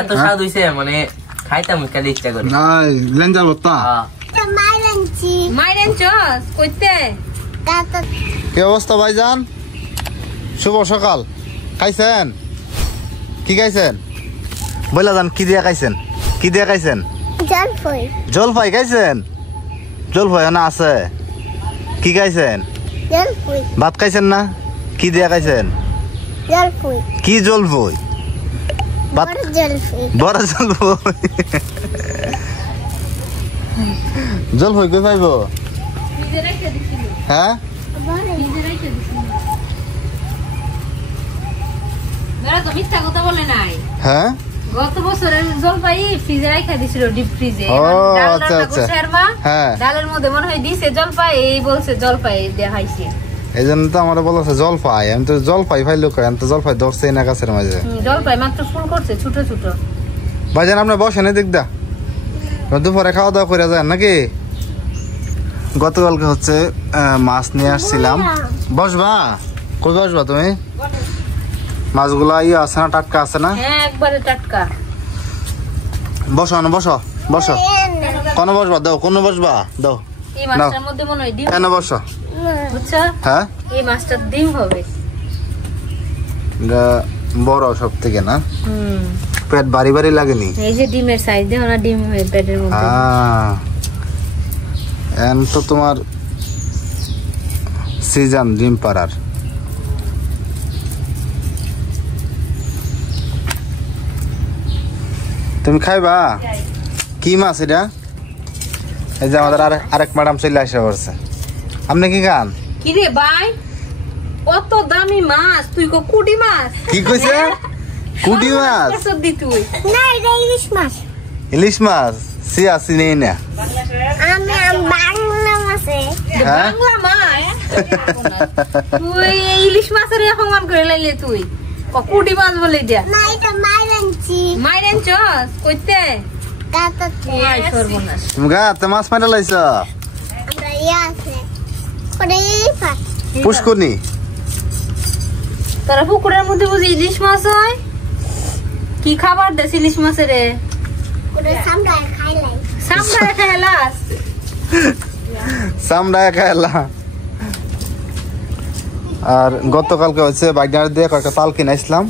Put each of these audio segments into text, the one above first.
এত স্বাদ হইছে মানে খাইতাম খালি ইচ্ছা করে নাই লেঞ্জা ভর্তা কি অবস্থা ভাইজান? শুভ সকাল। খাইছেন? কি খাইছেন বইলা যান? কি দিয়া খাইছেন? কি দিয়া খাইছেন? জলপাই। জলপাই খাইছেন? জলপাই না আছে? কি খাইছেন? জলপাই। ভাত খাইছেন না? কি দিয়া খাইছেন? জলপাই। কি জলপাই? ভাত জলপাই। বড় জলপাই। জলপাই কই পাইব? হ্যাঁ হ্যাঁ গত বছরের জলপাই ফ্রিজে রাখা দিছিল, ডিপ ফ্রিজে। ডালের মধ্যে মনে হয় দিছে জলপাই, এই বলছে জলপাই দেখাইছে। এই জন্য তো আমার বলছে জলপাই। আমি তো জলপাই পাইলো কই? আমি তো জলপাই ধরছে না গাছের মাঝে। জলপাই মাত্র ফুল করছে ছোট ছোট। ভাইজান আপনি বসেন দেখ দা, দুপুরে খাওয়া দাওয়া করে যান নাকি? গতকালকে হচ্ছে মাছ নিয়ে আসছিলাম। বসবা? কই বসবা তুমি? মাছগুলা ইয়ে আছে না, টাটকা আছে না? হ্যাঁ একবারে টাটকা। বসো না, বসো বসো। কোন বসবা? দাও কোন বসবা? দাও। এই মাছটার মধ্যে মনে হয় ডিম। কেন বসো? বুঝছো? হ্যাঁ এই মাছটার ডিম হবে। বড় সব থেকে না? পেট বাড়ি বাড়ি লাগেনি? এই যে ডিমের সাইজ দেখো না, ডিম হয়ে পেটের মধ্যে। এখন তো তোমার সিজন ডিম পাড়ার। তুমি খাইবা? কি মাছ এটা? এই যে আমাদের আরেক ম্যাডাম চলে আসে পড়ছে। আপনি কি খান? কি রে ভাই, কত দামি মাছ! তুই কো কুটি মাছ? কি কইছে? কুটি মাছ? দি তুই না, এটা ইলিশ মাছ। ইলিশ মাছ? সি আসি নেই না আমি বাংলা মাছে। বাংলা মাছ? তুই ইলিশ মাছের অপমান করে লাইলে তুই। কুটি মাছ বলে দিয়া। না, এটা মাইরানচি। মাইরেনছস কইতে? কাটাতে। আই সর্বনাশ। তুমি গাতে মাছ মারা লাইছ? আমরা ইয়াছে করে পাস। পুষ্কনি? তোরা পুকুরের মধ্যে বুঝি ইলিশ মাছ হয়? কি খাবার দেস ইলিশ মাছের রে? করে সামরা খাইলাই। সামরা খেলাস? সামরা খাইলা। আর গতকালকে হচ্ছে বাগনার দিয়ে কয়েকটা তাল কিনে আসলাম।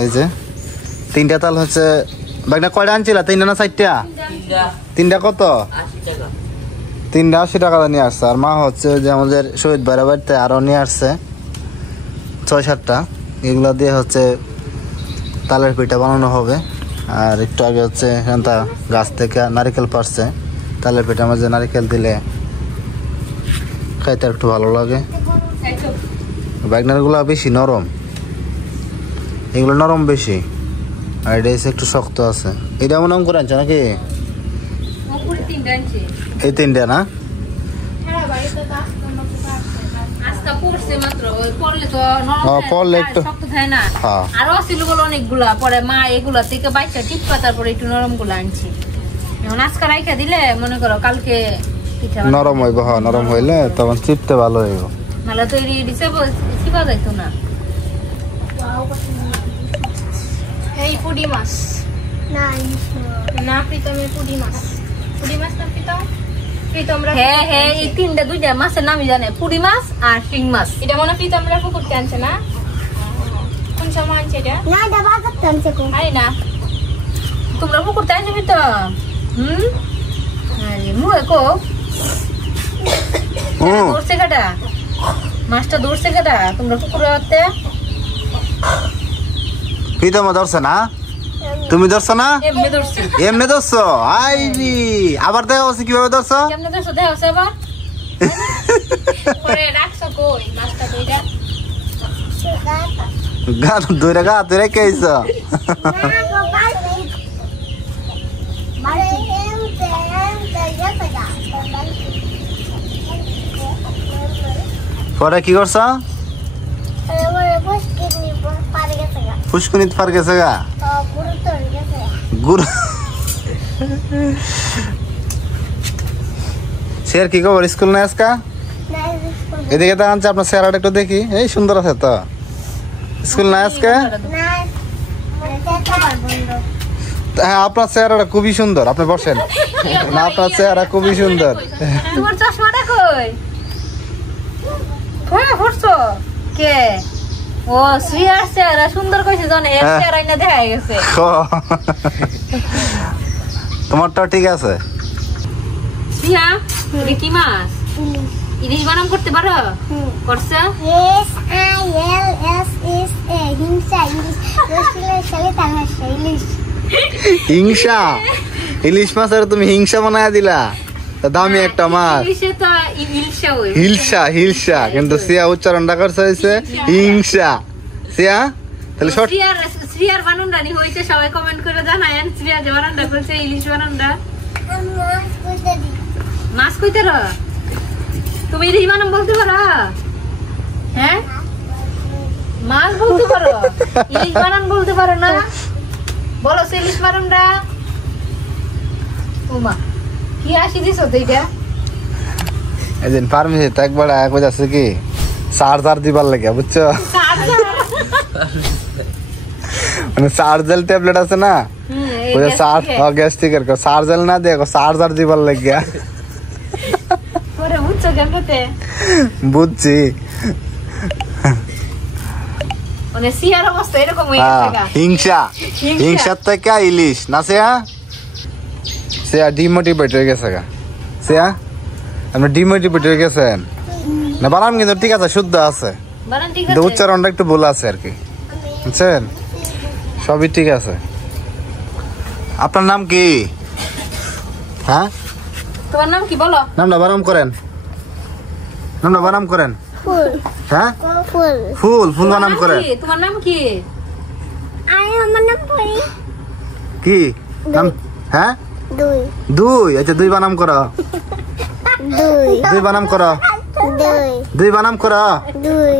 এই যে 3টা তাল হচ্ছে। বাগনা কয়টা আনছিল? 3টা না 4টা? 3টা কত? 80 টাকা। 3টা 80 টাকা নিয়ে আসছে। আর মা হচ্ছে যে আমাদের শহীদ ভাইরা বাড়িতে আরো নিয়ে আসছে 6-7টা। এগুলো দিয়ে হচ্ছে তালের পিঠা বানানো হবে। আর একটু আগে হচ্ছে এখানটা গাছ থেকে নারিকেল পাড়ছে। তালের পিঠার মাঝে নারিকেল দিলে খাইতে একটু ভালো লাগে। বাগনারগুলো বেশি নরম, এগুলো নরম বেশি। আর এটা একটু শক্ত আছে। এটা মনে করে আনছো নাকি? এই 3টা না? আরো ছিল বলে অনেকগুলা, পরে মা এগুলা থেকে বাইচা টিপা তারপরে একটু নরম গুলা আনছি। এখন আজকে রাইখা দিলে মনে করো কালকে নরম হইব। হ্যাঁ নরম হইলে তখন চিপতে ভালো হইব। নাহলে তৈরি দিছে চিপা যাইতো না। এই পুডি মাছ না, না প্রীতমের পুডি মাছ। পুডি মাছ না প্রীতম? প্রীতমরা হ্যাঁ হ্যাঁ, এই 2টা মাছের নামই জানে, পুঁটি মাছ আর শিং মাছ। এটা মনে প্রীতমরা পুকুরতে আনছে না? কোন সময় আনছে এটা? না, এটা বাজার টানছে কো। আরে না, তোমরা পুকুর তাই যাবি তো? আরে মুয়ে কো দৌড়ছে কাটা, মাছটা দৌড়ছে কাটা তোমরা পুকুরে হতে। প্রীতম ধরছে না? তুমি ধরছো না? এমনি দৌড়ছে। এমনি ধরছো? আইবি আবার দেখো কিভাবে ধরছো। কেমনে দৌড়ছো দেখো এবার। পরে রাখছো কই মাছটা? কইরা গা ধরে গা ধরে কেইছ? পরে কি করছ? পুষ্কনিত পার গেছে গা? গুরু স্যার কি খবর? স্কুল নাই আজকা? এদিকে তো আনছে আপনার স্যার একটু দেখি। এই সুন্দর আছে তো। স্কুল নাই আজকে? হ্যাঁ আপনার চেহারাটা খুবই সুন্দর, আপনি বসেন না, আপনার চেহারা খুবই সুন্দর। তোমার চশমাটা কই? কই পড়ছো কে? ও শ্রিয়ার চেহারা সুন্দর কইছে জানে, এর চেহারা না দেখা গেছে। তোমারটাও ঠিক আছে। শ্রিয়া এটা কি মাছ? ইলিশ বানাম করতে পারো? করছে? হিংসা ইলিশ হিংসা ইলিশ মাছের তুমি হিংসা বানায় দিলা, দামি একটা মাছ। ইলিশে তো ইলশা হই। হিলসা হিলসা, কিন্তু সিয়া উচ্চারণটা করছে হইছে হিংসা। সিয়া তাহলে শর্ট শ্রিয়ার বানানটা নি হইছে, সবাই কমেন্ট করে জানায়েন। শ্রিয়া যে বানানটা করছে ইলিশ বানানটা। মাছ কইতে র তুমি ইলিশ বানাম বলতে পারো? হ্যাঁ মাছ বলতে পারো, ইলিশ বানান বলতে পারো না? বলো ইলিশ বানানটা। ওমা কি হাসি দিছো তো এটা? এদিন ফার্মেসি তো একবার এক আছে কি চার্জার দিবার লাগে, বুঝছো? মানে চার্জার ট্যাবলেট আছে না, ওই গ্যাস্ট্রিকের চার্জার না দেখো চার্জার দিবার লাগে। ওরে বুঝছো কেমতে? বুঝছি। মানে সিয়ার অবস্থা এরকম হয়ে গেছে গা। হিংসা হিংসার থেকে ইলিশ না সিয়া, সিয়া ডিমোটিভেট হয়ে গেছে গা। সিয়া আপনি ডিমোটিভেট হয়ে গেছেন না? বানান কিন্তু ঠিক আছে, শুদ্ধ আছে, বানান ঠিক কিন্তু আছে, উচ্চারণটা একটু ভুল আছে আর কি, বুঝছেন? সবই ঠিক আছে। আপনার নাম কি? হ্যাঁ তোমার নাম কি বলো? নামটা বানাম করেন, নামটা বানাম করেন। ফুল হ্যাঁ ফুল ফুল ফুল বানাম করেন। তোমার নাম কি? আমার নাম পরি কি নাম? হ্যাঁ দুই দুই, আচ্ছা দুই বানাম করো, দুই দুই বানাম করো, দুই দুই বানাম করো। দুই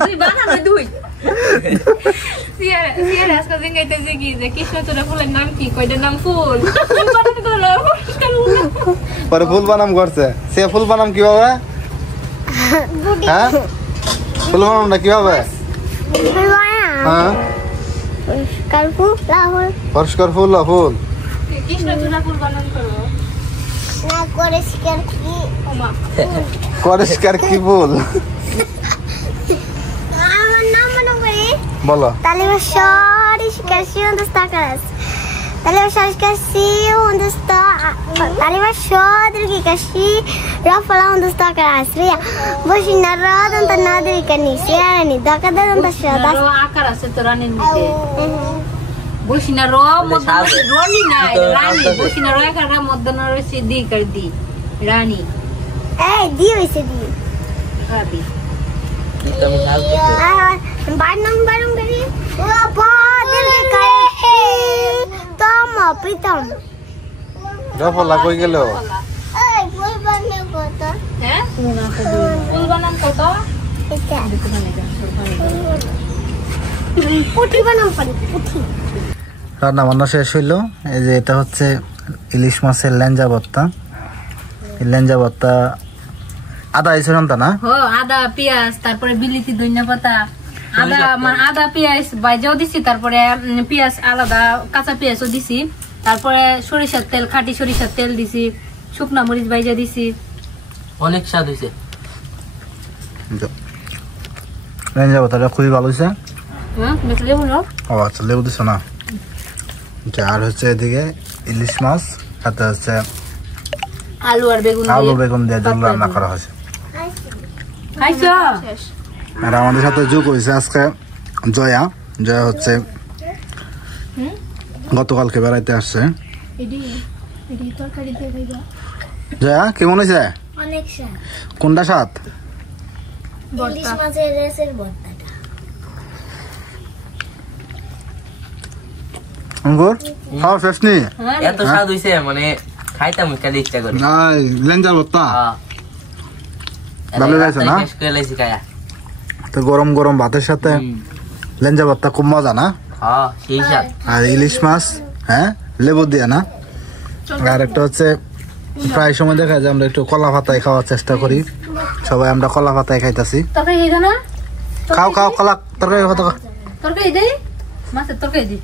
দুই বানানো দুই। সিয়ার আজকে জিজ্ঞাইতেছে কি যে কৃষ্ণচূড়া ফুলের নাম কি? কয়টার নাম ফুল। ফুল বানান করো। পরে ফুল বানাম করছে। সে ফুল বানাম কিভাবে? হ্যাঁ ফুল বানামটা কিভাবে? হ্যাঁ পরিষ্কার ফুল ফুল কৃষ্ণচূড়া ফুল বানান করো। না পরিষ্কার কি পরিষ্কার কি ফুল? আমার নাম মনে করি বলো। Talima shori shikashi onde está caras. Talima shori shikashi onde está. Talima shori shikashi rafala onde está caras. Ria. Boshi narada onde nada ikani. Ria ni dakada onde shada. ro আকার আছে তো রানীর মধ্যে। বসিনা র মধ্যে রানী না, রানী বসিনা র আকার মধ্যে না রয়েছে দি কর দি রানী। Eh, dio ese dio. রাবি Kita menghal gitu. Barnum kali. Apa dil kai. Tama pritam. রফলা কই গেল? Eh, full banam kota. হ্যাঁ ফুল বানান কত? Itu. Putih banam pani putih. রান্না বান্না শেষ হইলো। এই যে এটা হচ্ছে ইলিশ মাছের লেঞ্জা ভর্তা। এই লেঞ্জা ভর্তা আদা দিয়েছেন তা না? হ আদা পেঁয়াজ তারপরে বিলিতি ধনিয়া পাতা আদা পেঁয়াজ বাইজাও দিছি, তারপরে পেঁয়াজ আলাদা কাঁচা পেঁয়াজও দিছি, তারপরে সরিষার তেল খাঁটি সরিষার তেল দিছি, শুকনা মরিচ বাইজা দিছি। অনেক স্বাদ হয়েছে। লেঞ্জা ভর্তাটা খুবই ভালো হয়েছে। হ্যাঁ দেখলে বলো। ও আচ্ছা লেবু দিছো না? আচ্ছা আর হচ্ছে এদিকে ইলিশ মাছ, সাথে হচ্ছে আলু আর বেগুন আলু বেগুন দিয়ে ঝোল রান্না করা হয়েছে। খাইছো? আর আমাদের সাথে যোগ হয়েছে আজকে জয়া। জয়া হচ্ছে গতকালকে বেড়াইতে আসছে। জয়া কেমন হয়েছে? অনেক স্বাদ। কোনটা স্বাদ? ইলিশ মাছের রেসের ভর্তাটা। অঙ্কুর খাওয়া শেষ নি? এত স্বাদ হয়েছে মানে খাইতাম খালি ইচ্ছা করে। নাই লেঞ্জার ভর্তা হ্যাঁ। ভালো লাগছে না? শেষ করে লাইছি খায়া। তো গরম গরম ভাতের সাথে লেঞ্জা ভর্তা খুব মজা না? হ্যাঁ সেই স্বাদ। আর ইলিশ মাছ হ্যাঁ লেবু দিয়ে না? আর একটা হচ্ছে প্রায় সময় দেখা যায় আমরা একটু কলা পাতায় খাওয়ার চেষ্টা করি, সবাই আমরা কলা পাতায় খাইতাছি। তরকারি দিই না? খাও খাও কলা তরকারি কত? তরকারি দেই, মাছের তরকারি দিই।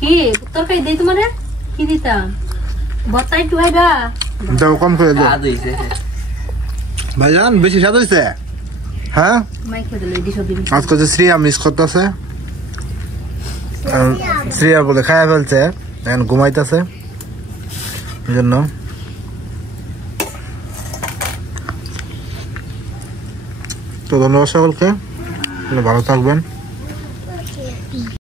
কি তরকারি দেই তোমারে কি দিতাম বত্তা একটু খাইবা দাও কম করে দাও স্বাদ হইছে ভাইজান বেশি স্বাদ হয়েছে হ্যাঁ মাইকে দিলে দিছো দিন আজকে যে শ্রিয়া মিস করতেছে শ্রিয়া বলে খায়া ফেলছে এখন ঘুমাইতেছে এই জন্য তো ধন্যবাদ সকলকে ভালো থাকবেন।